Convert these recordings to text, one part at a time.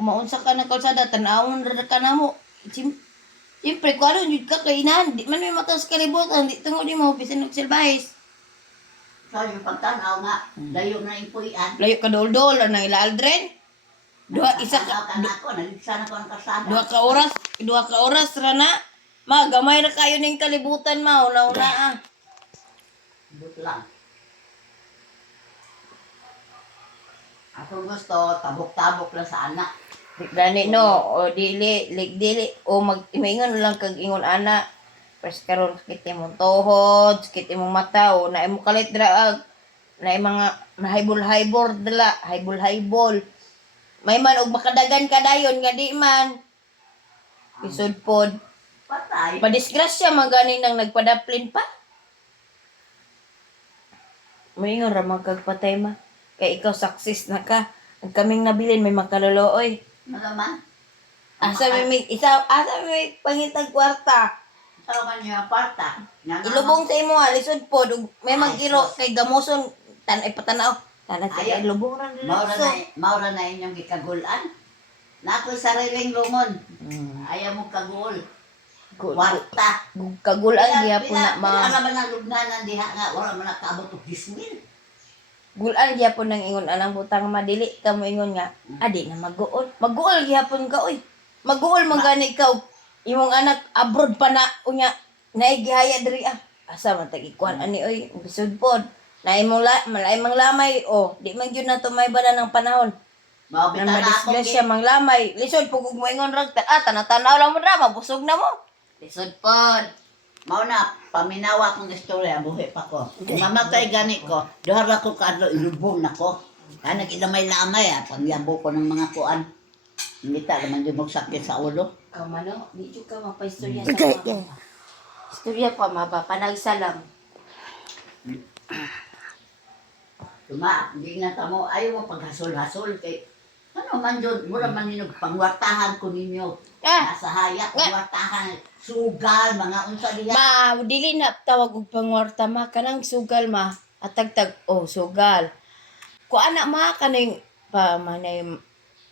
Maunsa ka na kalsada, tanawon ra ka na mo. Siyempre, kung ano, yun ka kainan, di man may mataas kalibutan, di tungo di mo, bisan nagsilbahis. So, yung pagtanaw nga, layo na impuyan. Layo ka dol-dol, ang ilaaldren. Isa ka, Naligsan ako ng kasada. duha ka oras ra na. Ma, gamay ra kayo ning kalibutan, ma, una-una ah. But lang. Ako gusto, tabok-tabok lang sa anak. Gani no, o dili, o mag-imingon lang kag ingon ana. Pres karon sakit imong tuhod, sakit imong mata, o na imo kalit draag. Na mga nahaybol-haybol dala, haybol-haybol. May man og makadagan ka dayon nga di man. Isod pod. Patay. Padisgrasya magani nang nagpadaplin pa. Moingon ra magkagpatay ma. Kay ikaw success na ka. Ang kaming nabilin may makalulooy. Malaman. Asa may pangitag kwarta. Ito man yung aparta. Ilubong sa imo ha, lisod pod ug may magiro kay gamuson tanay patanaw. Tanay sa ilubong ra Maura na inyong gikagulan. Nako sariling lungon. Ayaw mo kagul. Kwarta. Kagulan gyapon na ma. Ano ba nang lugnanan diha nga wala man nakaabot og 10,000. Gulan gyapon nang ingon anang butang madili ka mo ingon nga adi na maguol. Maguol gyapon ka oy. Maguol man gani ikaw. Imong anak abroad pa na unya naigihaya diri ah. Asa man tag ikuan ani oy bisod pod. Na imong malaymang lamay oh di man gyud na to may bala ng panahon. Mao Nang bitan ako madisgrasya mang lamay. Lisod pug mo ingon rag tanaw lang mo ra mabusog na mo. Lisod pod. Mao na paminawa akong istorya buhi pa ko. Mamatay gani ko, duha ra ko kadlo ilubong nako. Kanang ilamay-lamay pagyabo ko ng mga kuan. Hindi ta naman yung magsakit sa ulo. Kamano, di jud ka mapaistorya sa mga. Istorya pa maba panagsalam. Tuma, hindi na tamo ayaw mo paghasol-hasol kay ano man yun, mura man ninog pangwartahan ko ninyo. Nasa hayak, pangwartahan, sugal, mga unsa diha. Ma, dili na tawag og pangwarta ma kanang sugal ma. Atagtag sugal. Ku ana ma kaning pa manay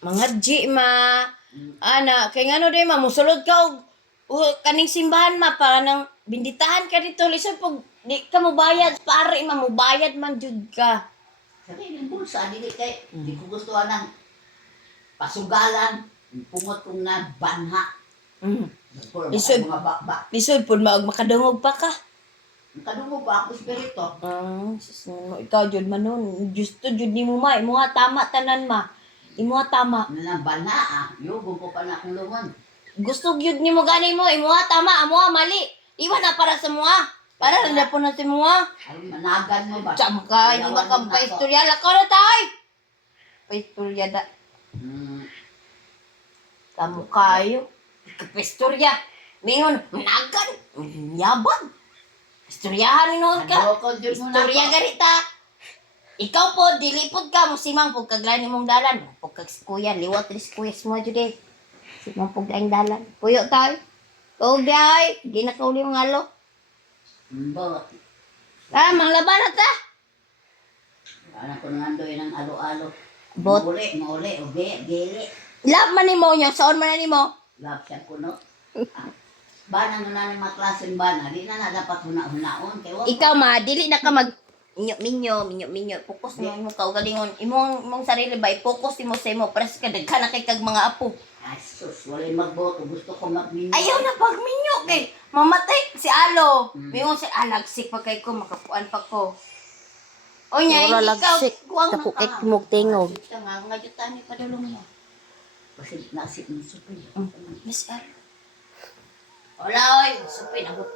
mga G ma. Ana kay ngano di ma musulod ka og kaning simbahan ma pa nang binditahan ka dito lisod pag di ka mo bayad pare ma mo bayad man jud ka. Sabi ng bulsa, dili kay, hindi ko gusto ng pasugalan, pungot kong na banha. Lisod. Lisod po, makadungog pa ka. Makadungog pa ako espiritu. Ikaw jud man nun. Gusto jud ni mo ma. Imo nga tama tanan ma. Imo nga tama. Nang banha yugong ko pa na akong lungon. Gusto jud ni mo gani mo. Imo nga tama, amo nga mali. Iwan na para sa mga. Para lang po natin mo ha. Ay, managan mo ba? Tsam ka, hindi ba kang paistorya? Lakaw na tayo! Paistorya da. Tamo kayo. Paistorya. Mingon, managan. Yabang. Istoryahan ni noon ka. Istorya ganita. Ikaw po, dilipod ka. Musimang po kaglain mong dalan. Pagkagsikuya, liwat rin sikuya mo dyan eh. Simang po kaglain dalan. Puyo tayo. Tuog di ay. Ginakauli mong alo. Bot. Manglaba na ta. Anak ko nangandoy ng alo-alo. Bot. Mauli, ube, gili. Lab man ni mo nyo. Saan man ni mo? Lab siya kuno. Banang na ng mga klaseng bana. Di na dapat huna-hunaon. Ikaw ma, dili na ka mag minyo. Focus mo imong kaugalingon. Imong sarili ba, i-focus mo sa imo. Pares ka daghan na kay kag mga apo. Ay sus, walay magboto. Gusto ko magminyo. Ayaw na pag minyo kay mamatay si Alo. Mingon si alagsik pa kay ko, makapuan pa ko. O nya, ikaw, kuwang Takukik mo tingog. nga jutan ni padulong mo. Kasi nasip ng supin. Miss Alo. Hola, oy, supin, abot.